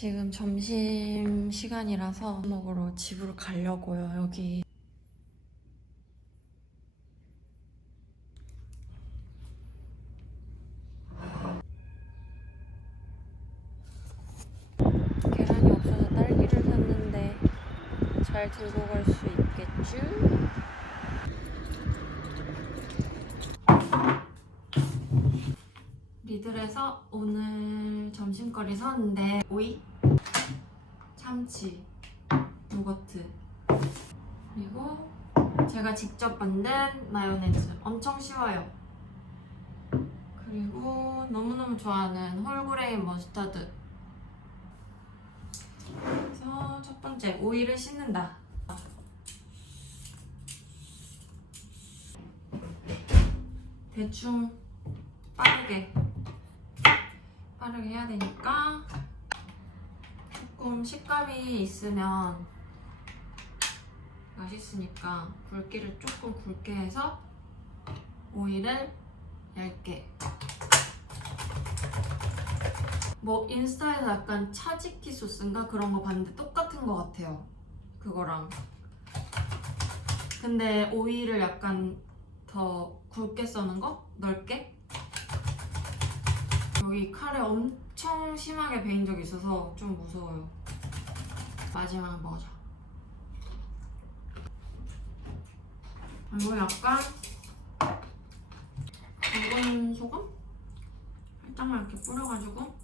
지금 점심 시간이라서 먹으러 집으로 가려고요. 여기 계란이 없어서 딸기를 샀는데 잘 들고 갈 수 있겠죠? 리들에서 오늘 점심거리 샀는데 오이, 참치, 요거트 그리고 제가 직접 만든 마요네즈. 엄청 쉬워요. 그리고 너무너무 좋아하는 홀그레인 머스타드. 그래서 첫 번째 오이를 씻는다. 대충 빠르게 빠르게 해야 되니까 조금 식감이 있으면 맛있으니까 굵기를 조금 굵게 해서 오이를 얇게 뭐 인스타에서 약간 차지키 소스인가 그런 거 봤는데 똑같은 거 같아요 그거랑 근데 오이를 약간 더 굵게 써는 거? 넓게? 여기 칼에 엄청 심하게 베인 적이 있어서 좀 무서워요. 마지막 먹어줘. 이거 약간 굵은 소금? 살짝만 이렇게 뿌려가지고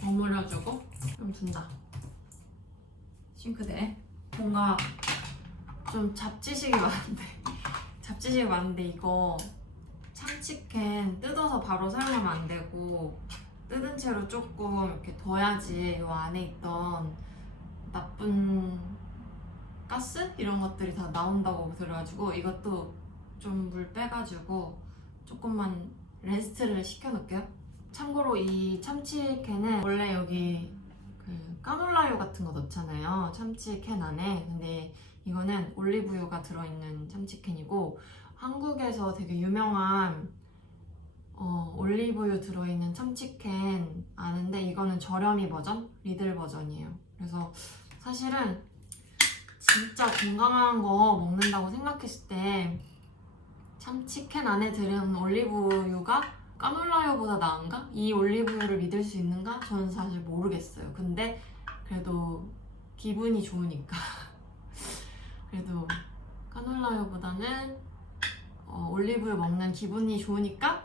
버무려주고 좀 둔다. 싱크대에 뭔가 좀 잡지식이 많은데 잡지식이 많은데 이거 참치캔 뜯어서 바로 사용하면 안 되고 뜯은 채로 조금 이렇게 둬야지 이 안에 있던 나쁜 가스 이런 것들이 다 나온다고 들어가지고 이것도 좀 물 빼가지고 조금만 레스트를 시켜놓을게요. 참고로 이 참치캔은 원래 여기 그 까놀라유 같은 거 넣잖아요. 참치캔 안에. 근데 이거는 올리브유가 들어있는 참치캔이고 한국에서 되게 유명한 어, 올리브유 들어있는 참치캔 아는데 이거는 저렴이 버전, 리들 버전이에요. 그래서 사실은 진짜 건강한 거 먹는다고 생각했을 때 참치캔 안에 들은 올리브유가 까놀라유보다 나은가? 이 올리브유를 믿을 수 있는가? 저는 사실 모르겠어요. 근데 그래도 기분이 좋으니까 그래도 까놀라유보다는 어, 올리브유 먹는 기분이 좋으니까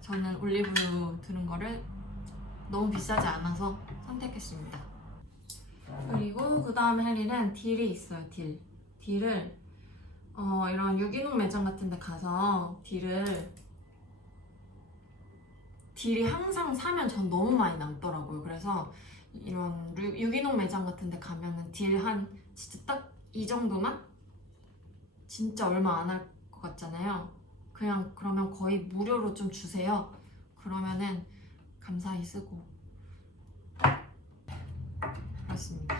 저는 올리브유 들은 거를 너무 비싸지 않아서 선택했습니다. 그리고 그 다음에 할 일은 딜이 있어요. 딜. 딜을 어, 이런 유기농 매장 같은 데 가서 딜을 딜이 항상 사면 전 너무 많이 남더라고요. 그래서 이런 유- 유기농 매장 같은 데 가면은 딜 한 진짜 딱 이 정도만 진짜 얼마 안 할 것 같잖아요. 그냥 그러면 거의 무료로 좀 주세요. 그러면은 감사히 쓰고 그렇습니다.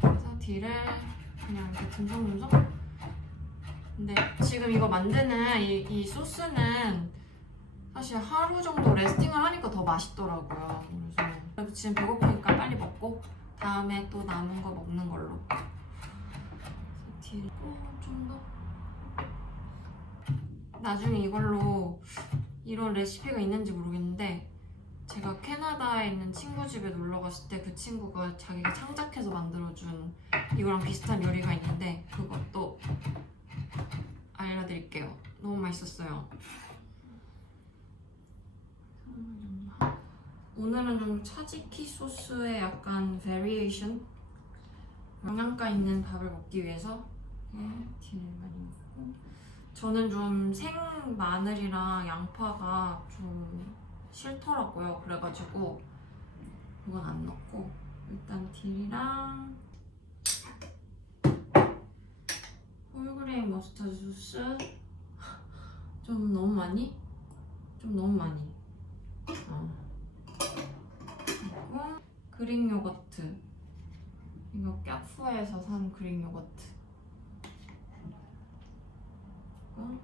그래서 딜을 그냥 이렇게 듬성듬성 근데 지금 이거 만드는 이, 이 소스는 사실 하루 정도 레스팅을 하니까 더 맛있더라고요. 그래서 그래도 지금 배고프니까 빨리 먹고 다음에 또 남은 거 먹는 걸로. 딜 좀 더. 나중에 이걸로 이런 레시피가 있는지 모르겠는데 제가 캐나다에 있는 친구 집에 놀러 갔을 때 그 친구가 자기가 창작해서 만들어준 이거랑 비슷한 요리가 있는데 그것도 알려드릴게요. 너무 맛있었어요. 오늘은 좀 차지키 소스의 약간 베리에이션 영양가 있는 밥을 먹기 위해서 예, 딜 많이 먹고 저는 좀 생 마늘이랑 양파가 좀 싫더라고요 그래가지고 그건 안 넣고 일단 딜이랑 홀그레인 머스타드 소스 좀 너무 많이? 좀 너무 많이 어. 그리고 그릭 요거트 이거 까푸에서 산 그릭 요거트 응?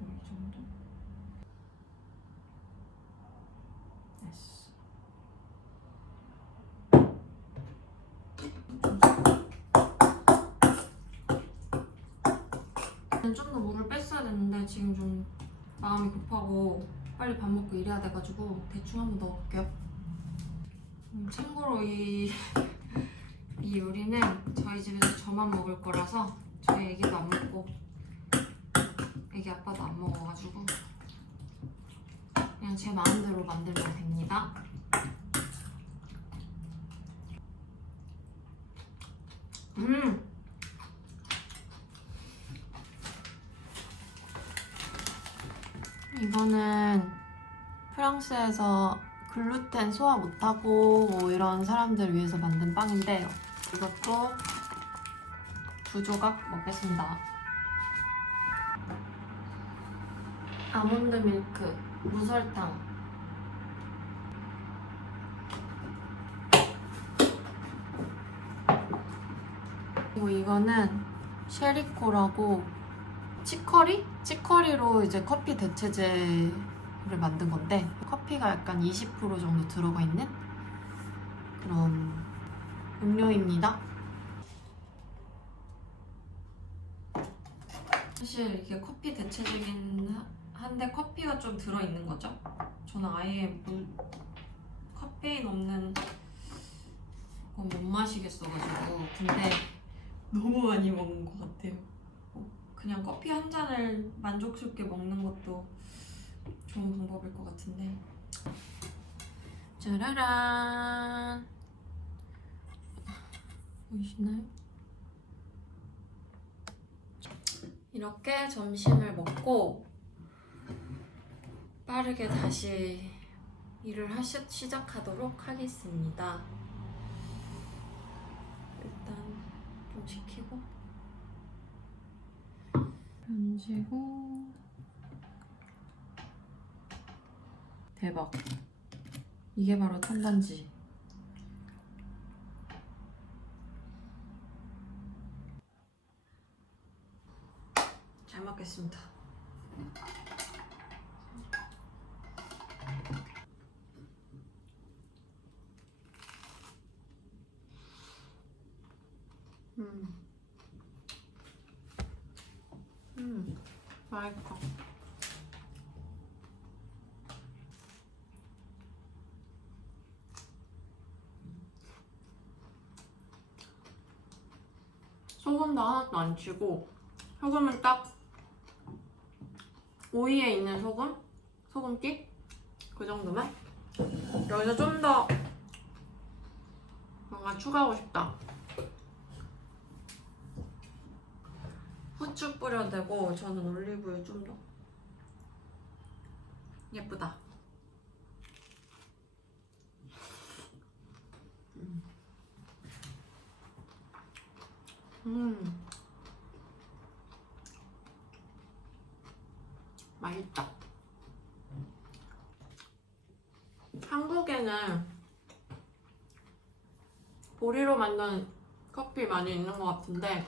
이 정도? 됐어. 좀더 물을 뺐어야 됐는데 지금 좀 마음이 급하고 빨리 밥 먹고 일해야 돼가지고 대충 한번 넣어볼게요. 음, 참고로 이, 이 요리는 저희 집에서 저만 먹을 거라서 저희 애기도 안 먹고 애기 아빠도 안 먹어가지고 그냥 제 마음대로 만들면 됩니다. 음! 이거는 프랑스에서 글루텐 소화 못하고 뭐 이런 사람들 위해서 만든 빵인데 이것도 두 조각 먹겠습니다. 아몬드 밀크, 무설탕. 그리고 이거는 쉐리코라고 치커리? 치커리로 이제 커피 대체제를 만든 건데 커피가 약간 20% 정도 들어가 있는 그런 음료입니다. 사실 이게 커피 하- 한데 커피가 좀 들어있는 거죠. 저는 아예 물, 카페인 없는 건못 마시겠어가지고 근데 너무 많이 먹는 것 같아요. 어, 그냥 커피 한 잔을 만족스럽게 먹는 것도 좋은 방법일 것 같은데. 짜라란. 보이시나요? 이렇게 점심을 먹고 빠르게 다시 일을 하시, 시작하도록 하겠습니다. 일단 좀 지키고. 던지고. 대박. 이게 바로 탄단지 잘 먹겠습니다 음. 음, 맛있다. 소금도 하나도 안 치고 소금은 딱 오이에 있는 소금? 소금기? 그 정도만? 여기서 좀 더 뭔가 추가하고 싶다. 후추 뿌려도 되고 저는 올리브유 좀 더 예쁘다. 음. 맛있다. 한국에는 보리로 만든 커피 많이 있는 것 같은데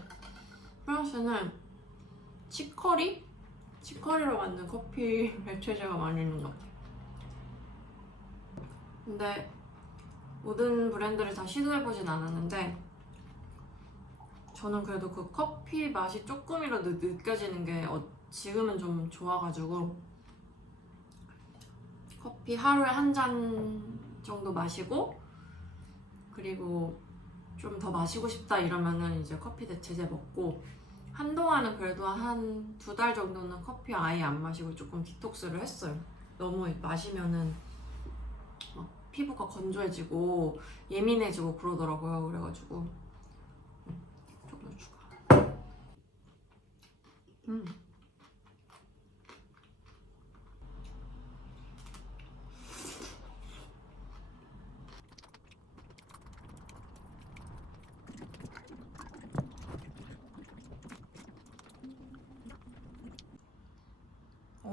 프랑스는 치커리? 치커리로 만든 커피 대체제가 많이 있는 것 같아요. 근데 모든 브랜드를 다 시도해보진 않았는데 저는 그래도 그 커피 맛이 조금이라도 느껴지는 게 어, 지금은 좀 좋아가지고 커피 하루에 한 잔 정도 마시고 그리고 좀 더 마시고 싶다 이러면은 이제 커피 대체제 먹고 한동안은 그래도 한 두 달 정도는 커피 아예 안 마시고 조금 디톡스를 했어요. 너무 마시면은 막 피부가 건조해지고 예민해지고 그러더라고요. 그래가지고 조금 더 추가. 음.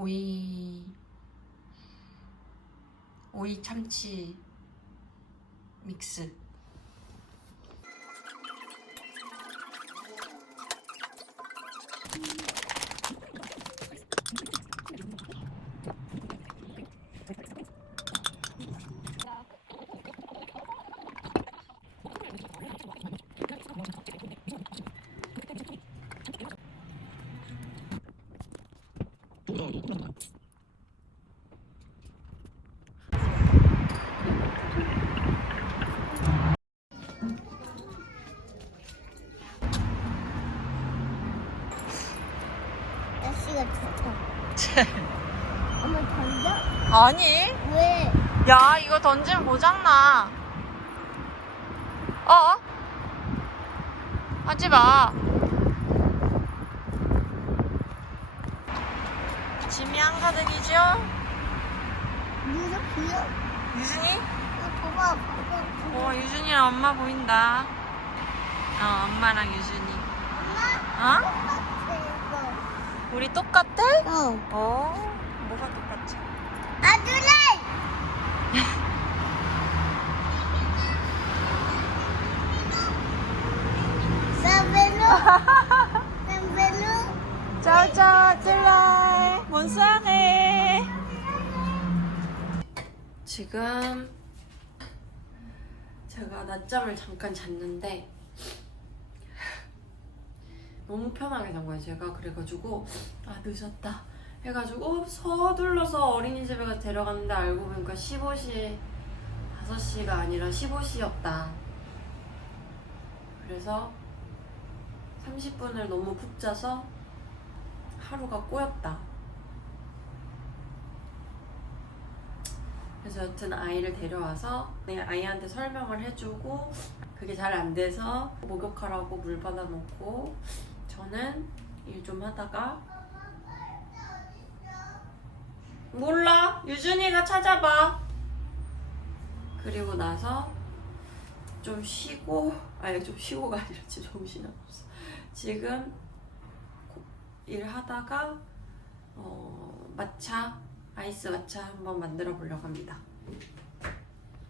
오이 오이 참치 믹스 엄마 던져? 아니 왜? 야 이거 던지면 고장나 어? 하지 마 짐이 한가득이죠? 귀여? 유준이? 이거 봐봐, 봐봐. 어 유준이랑 엄마 보인다 어 엄마랑 유준이 엄마? 어? 똑같아, 우리 똑같아? 어. 어 뭐가 똑같지? 사벨로? 짜자 찔라이 몬상해 지금 제가 낮잠을 잠깐 잤는데 너무 편하게 잔 거예요. 제가 그래가지고 아 늦었다. 해가지고 서둘러서 어린이집에 데려갔는데 알고 보니까 15시 5시가 아니라 15시였다. 그래서 30분을 너무 푹 자서 하루가 꼬였다. 그래서 여튼 아이를 데려와서 내 아이한테 설명을 해주고 그게 잘 안 돼서 목욕하라고 물 받아놓고 저는 일 좀 하다가 몰라. 유준이가 찾아봐. 그리고 나서 좀 쉬고 아니 좀 쉬고가 아니라 진짜 정신이 없어. 지금 고- 일하다가 어, 마차 아이스 마차 한번 만들어 보려고 합니다